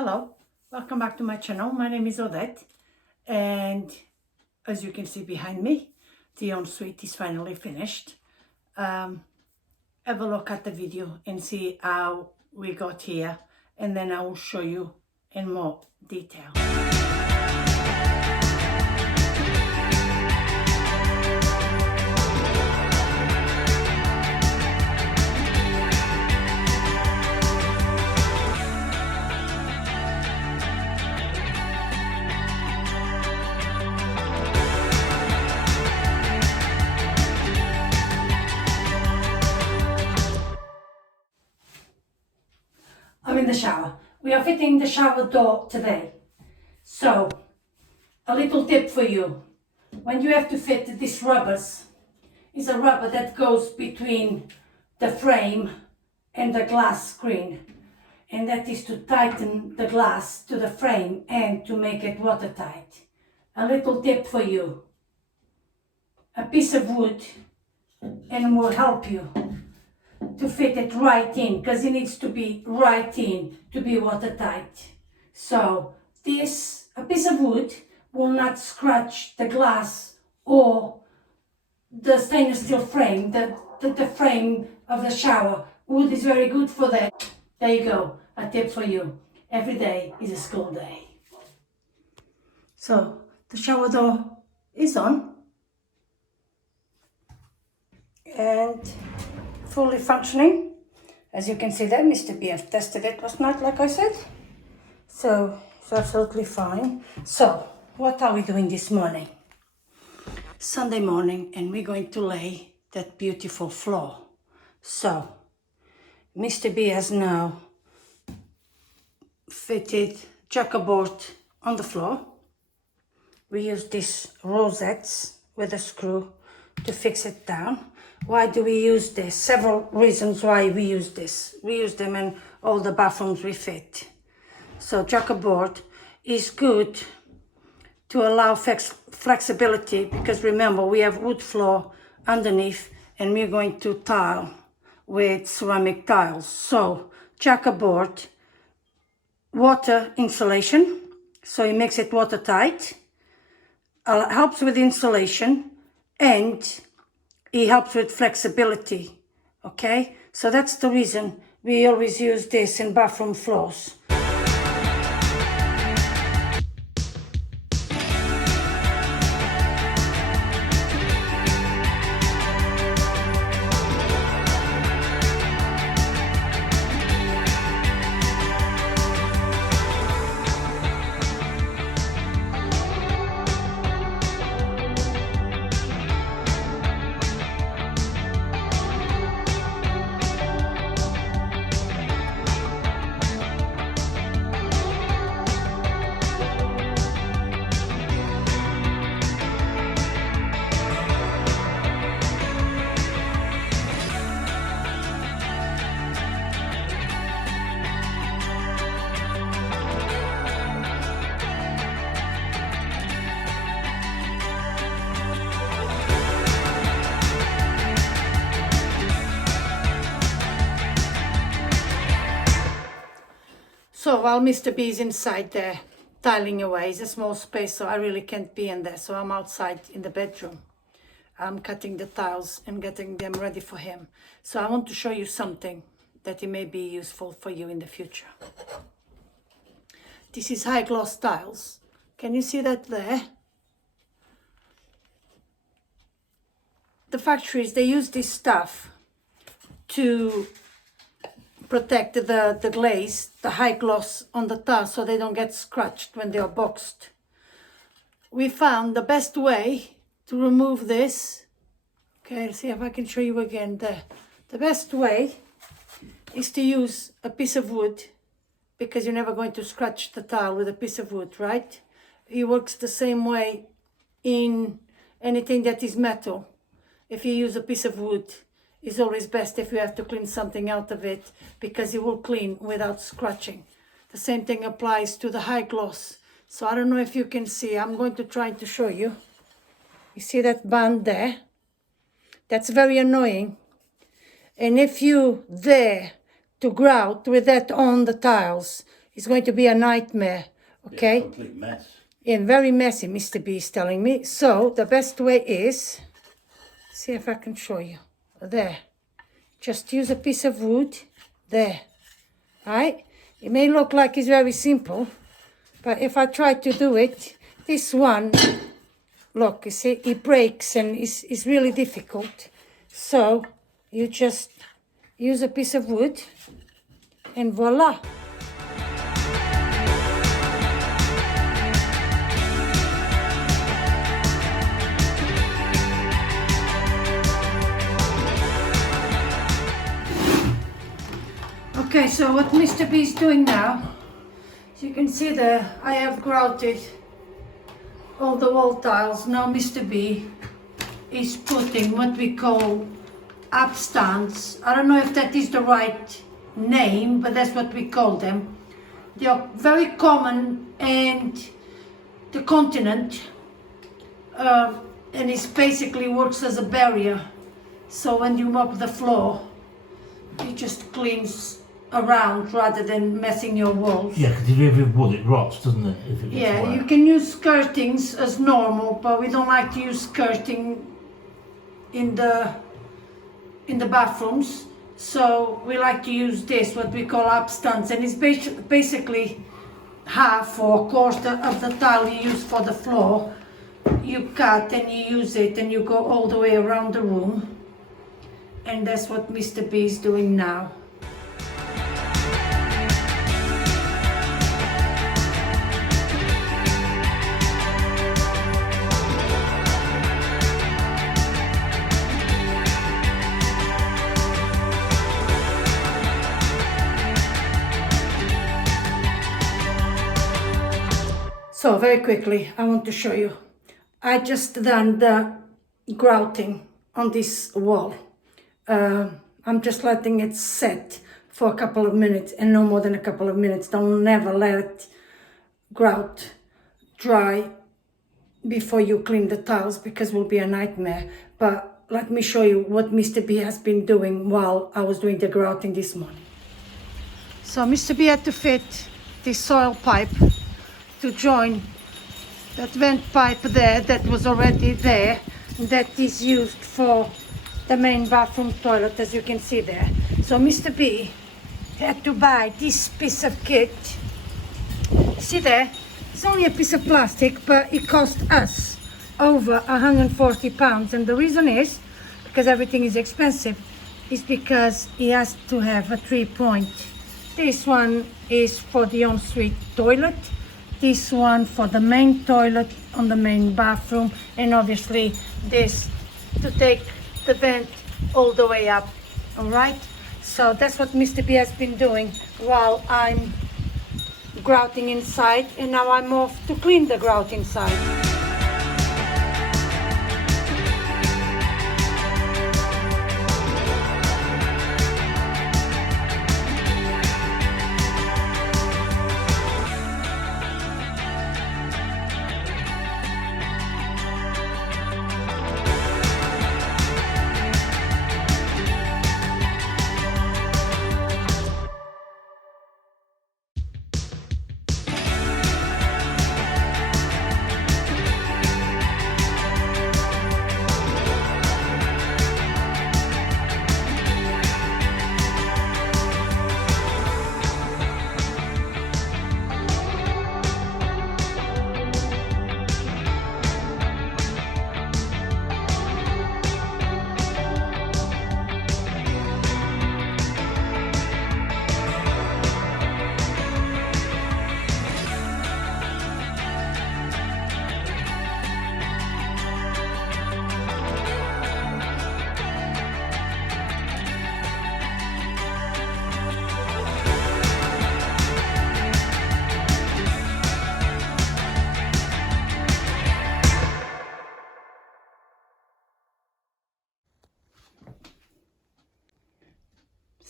Hello, welcome back to my channel. My name is Odette, and as you can see behind me, the ensuite is finally finished. Have a look at the video and see how we got here, and then I will show you in more detail. I'm in the shower. We are fitting the shower door today. So, a little tip for you. When you have to fit these rubbers, is a rubber that goes between the frame and the glass screen. And that is to tighten the glass to the frame and to make it watertight. A little tip for you. A piece of wood and will help you to fit it right in, because it needs to be right in to be watertight. So this, a piece of wood will not scratch the glass or the stainless steel frame, the frame of the shower. Wood is very good for that. There you go, a tip for you. Every day is a school day. So the shower door is on and fully functioning. As you can see there, Mr. B have tested it last night, like I said. So it's absolutely fine. So what are we doing this morning? Sunday morning, and we're going to lay that beautiful floor. So Mr. B has now fitted checkerboard on the floor. We use these rosettes with a screw to fix it down. Why do we use this? Several reasons why we use this. We use them in all the bathrooms we fit. So checkerboard is good to allow flexibility, because remember we have wood floor underneath and we're going to tile with ceramic tiles. So checkerboard, water insulation, so it makes it watertight, helps with insulation, and it helps with flexibility. Okay, so that's the reason we always use this in bathroom floors. So while Mr. B is inside there tiling away, it's a small space, so I really can't be in there. So I'm outside in the bedroom. I'm cutting the tiles and getting them ready for him. So I want to show you something that it may be useful for you in the future. This is high gloss tiles. Can you see that there? The factories, they use this stuff to protect the glaze, the high gloss on the tiles, so they don't get scratched when they are boxed. We found the best way to remove this. Okay, see if I can show you again there. The best way is to use a piece of wood, because you're never going to scratch the tile with a piece of wood, right? It works the same way in anything that is metal. If you use a piece of wood, it's always best if you have to clean something out of it, because it will clean without scratching. The same thing applies to the high gloss. So I don't know if you can see, I'm going to try to show you. You see that band there? That's very annoying. And if you dare to grout with that on the tiles, It's going to be a nightmare, okay? Complete mess. And very messy, Mr. B is telling me. So the best way is, see if I can show you. There. Just use a piece of wood. There. Right? It may look like it's very simple, but if I try to do it, this one, look, you see, it breaks and it's really difficult. So you just use a piece of wood and voila. Okay, so what Mr. B is doing now, as you can see there, I have grouted all the wall tiles. Now Mr. B is putting what we call upstands. I don't know if that is the right name, but that's what we call them. They are very common in the continent, and it basically works as a barrier. So when you mop the floor, it just cleans around rather than messing your walls. Yeah, because if you have wood, it rots, doesn't it? If it gets Yeah, wet. you can use skirtings as normal, but we don't like to use skirting in the bathrooms. So we like to use this, what we call upstands, and it's basically half or a quarter of the tile you use for the floor. You cut and you use it and you go all the way around the room. And that's what Mr. B is doing now. So very quickly, I want to show you. I just done the grouting on this wall. I'm just letting it set for a couple of minutes and no more than a couple of minutes. Don't never let it grout dry before you clean the tiles because it will be a nightmare. But let me show you what Mr. B has been doing while I was doing the grouting this morning. So Mr. B had to fit this soil pipe to join that vent pipe there that was already there, that is used for the main bathroom toilet, as you can see there. So Mr. B had to buy this piece of kit. See there, it's only a piece of plastic, but it cost us over £140, and the reason is because everything is expensive, is because he has to have a 3-point. This one is for the ensuite toilet, this one for the main toilet on the main bathroom, and obviously this to take the vent all the way up. All right, so that's what Mr. B has been doing while I'm grouting inside, and now I'm off to clean the grout inside.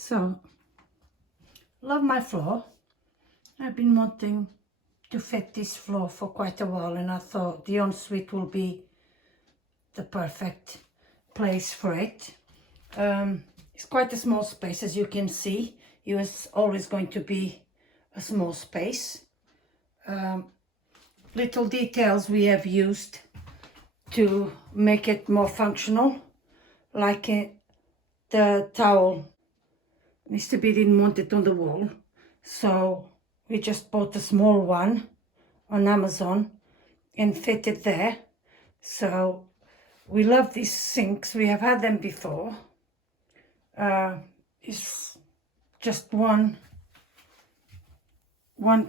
So, love my floor. I've been wanting to fit this floor for quite a while, and I thought the ensuite will be the perfect place for it. It's quite a small space, as you can see. It was always going to be a small space. Little details we have used to make it more functional, like the towel. Mr. B didn't want it on the wall, so we just bought a small one on Amazon and fit it there. So we love these sinks. We have had them before. It's just one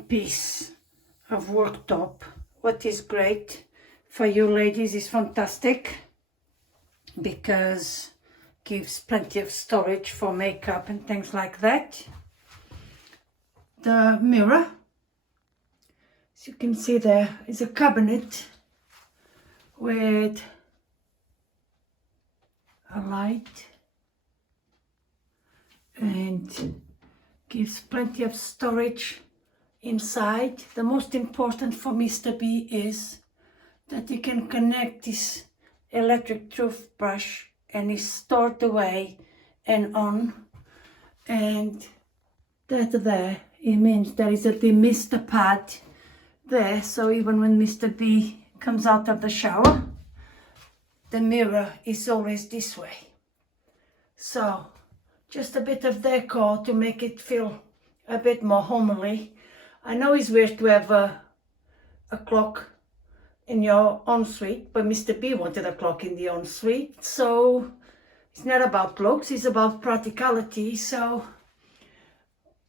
piece of worktop. What is great for you ladies is fantastic, because gives plenty of storage for makeup and things like that. The mirror, as you can see, there is a cabinet with a light and gives plenty of storage inside. The most important for Mr. B is that you can connect this electric toothbrush and it's stored away and on, and that there, it means there is a demister pad there, so even when Mr. B comes out of the shower, the mirror is always this way. So just a bit of decor to make it feel a bit more homely. I know it's weird to have a clock in your ensuite, but Mr. B wanted a clock in the ensuite, so it's not about looks, it's about practicality. So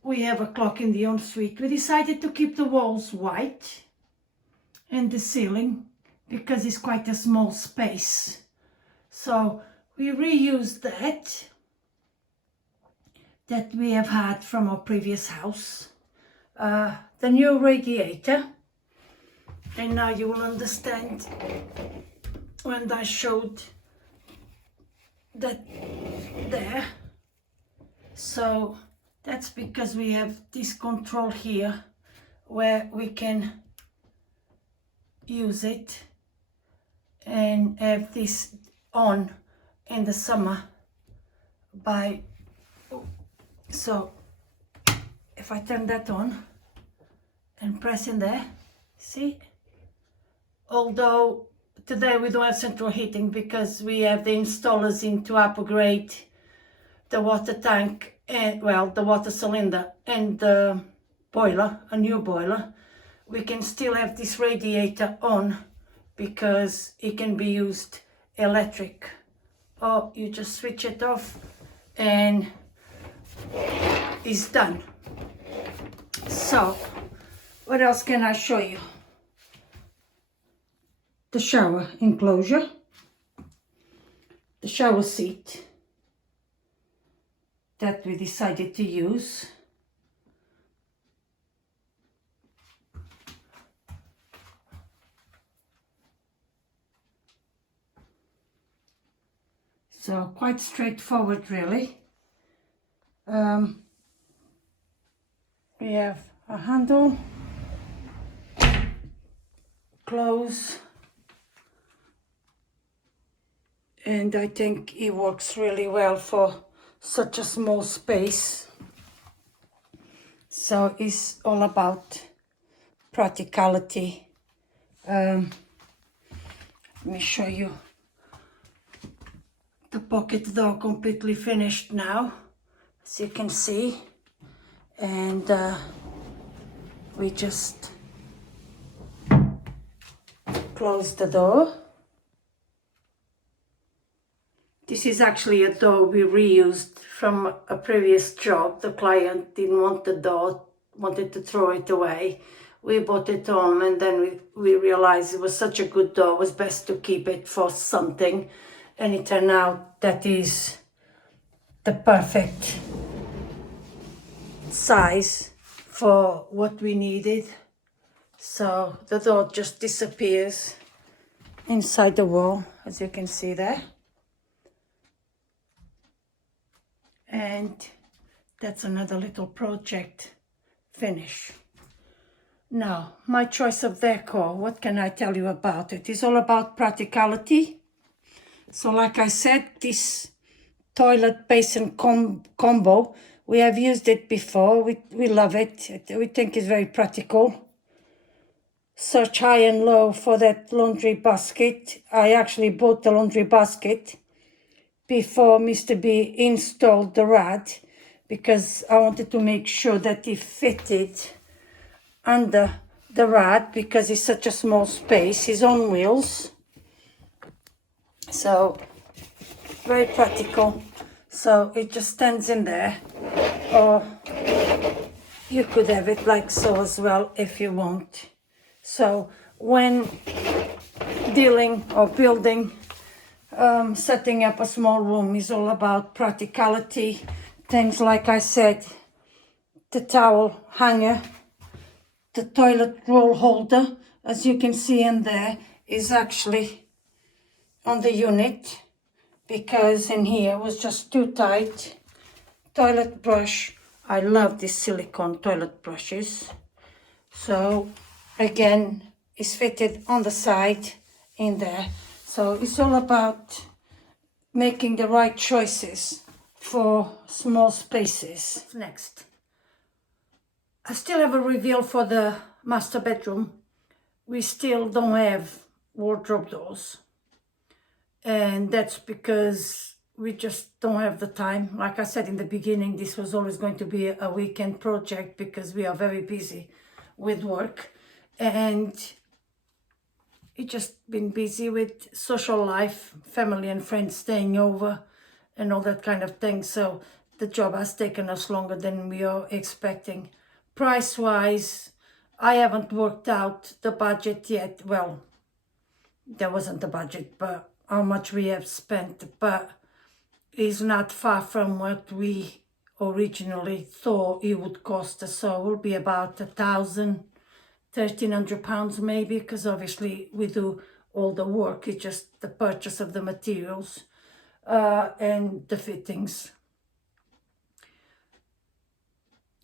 we have a clock in the ensuite. We decided to keep the walls white and the ceiling because it's quite a small space. So we reused that we have had from our previous house. The new radiator, and now you will understand when I showed that there. So that's because we have this control here where we can use it and have this on in the summer by, so if I turn that on and press in there, see, although today we don't have central heating because we have the installers in to upgrade the water tank and, well, the water cylinder and the boiler, a new boiler, we can still have this radiator on because it can be used electric, or you just switch it off and it's done. So what else can I show you? The shower enclosure, the shower seat that we decided to use. So quite straightforward, really. We have a handle, close, and I think it works really well for such a small space. So it's all about practicality. Let me show you the pocket door completely finished now, as you can see, and we just close the door. This is actually a door we reused from a previous job. The client didn't want the door, wanted to throw it away. We bought it home, and then we realized it was such a good door, it was best to keep it for something. And it turned out that is the perfect size for what we needed. So the door just disappears inside the wall, as you can see there. And that's another little project finish. Now, my choice of decor, what can I tell you about it? It's all about practicality. So like I said, this toilet basin combo We have used it before. We love it. We think it's very practical. Search high and low for that laundry basket. I actually bought the laundry basket before Mr. B installed the rad because I wanted to make sure that it fitted under the rad because it's such a small space. It's on wheels. So, very practical. So it just stands in there, or you could have it like so as well if you want. So when dealing or building, setting up a small room is all about practicality. Things like I said, the towel hanger, the toilet roll holder, as you can see in there, is actually on the unit because in here was just too tight. Toilet brush, I love these silicone toilet brushes. So again, it's fitted on the side in there. So it's all about making the right choices for small spaces. What's next? I still have a reveal for the master bedroom. We still don't have wardrobe doors. And that's because we just don't have the time. Like I said in the beginning, this was always going to be a weekend project because we are very busy with work. And it's just been busy with social life, family and friends staying over and all that kind of thing. So the job has taken us longer than we are expecting. Price-wise, I haven't worked out the budget yet. Well, there wasn't a budget, but how much we have spent, but it's not far from what we originally thought it would cost us. So it will be about £1,300 maybe, because obviously we do all the work. It's just the purchase of the materials and the fittings.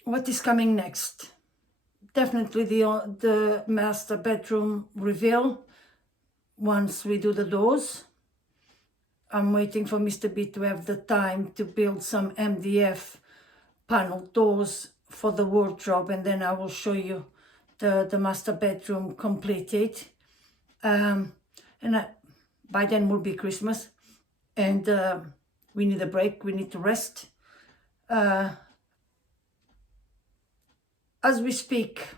What is coming next? Definitely the master bedroom reveal once we do the doors. I'm waiting for Mr. B to have the time to build some MDF panel doors for the wardrobe, and then I will show you the master bedroom completed. By then will be Christmas, and we need a break, we need to rest. As we speak,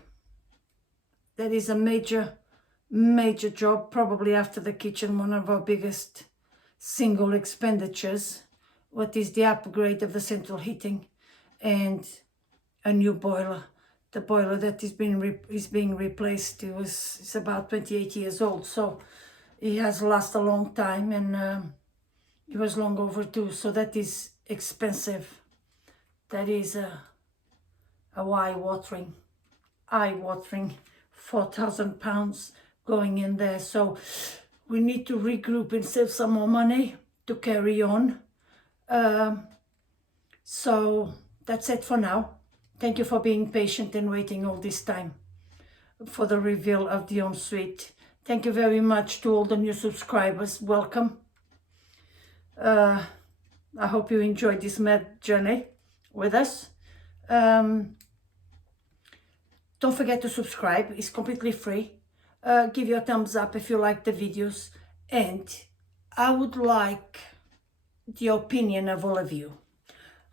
that is a major job, probably after the kitchen, one of our biggest single expenditures. What is the upgrade of the central heating and a new boiler. The boiler that is being replaced, it's about 28 years old, so it has lasted a long time, and it was long overdue. So that is expensive. That is a eye-watering £4,000 going in there. So we need to regroup and save some more money to carry on. So that's it for now. Thank you for being patient and waiting all this time for the reveal of the ensuite. Thank you very much to all the new subscribers. Welcome. I hope you enjoyed this mad journey with us. Don't forget to subscribe. It's completely free. Give your thumbs up if you like the videos, and I would like the opinion of all of you.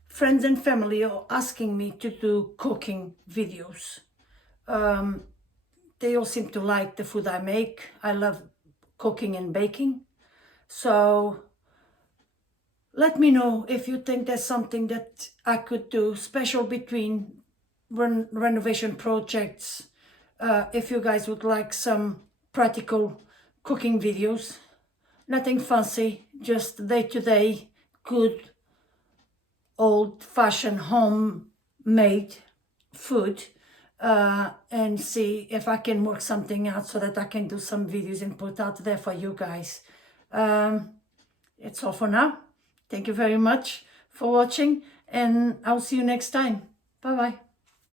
Friends and family are asking me to do cooking videos. They all seem to like the food I make. I love cooking and baking. So let me know if you think there's something that I could do special between renovation projects. If you guys would like some practical cooking videos, nothing fancy, just day-to-day good old-fashioned homemade food, and see if I can work something out so that I can do some videos and put out there for you guys. It's all for now. Thank you very much for watching, and I'll see you next time. Bye-bye.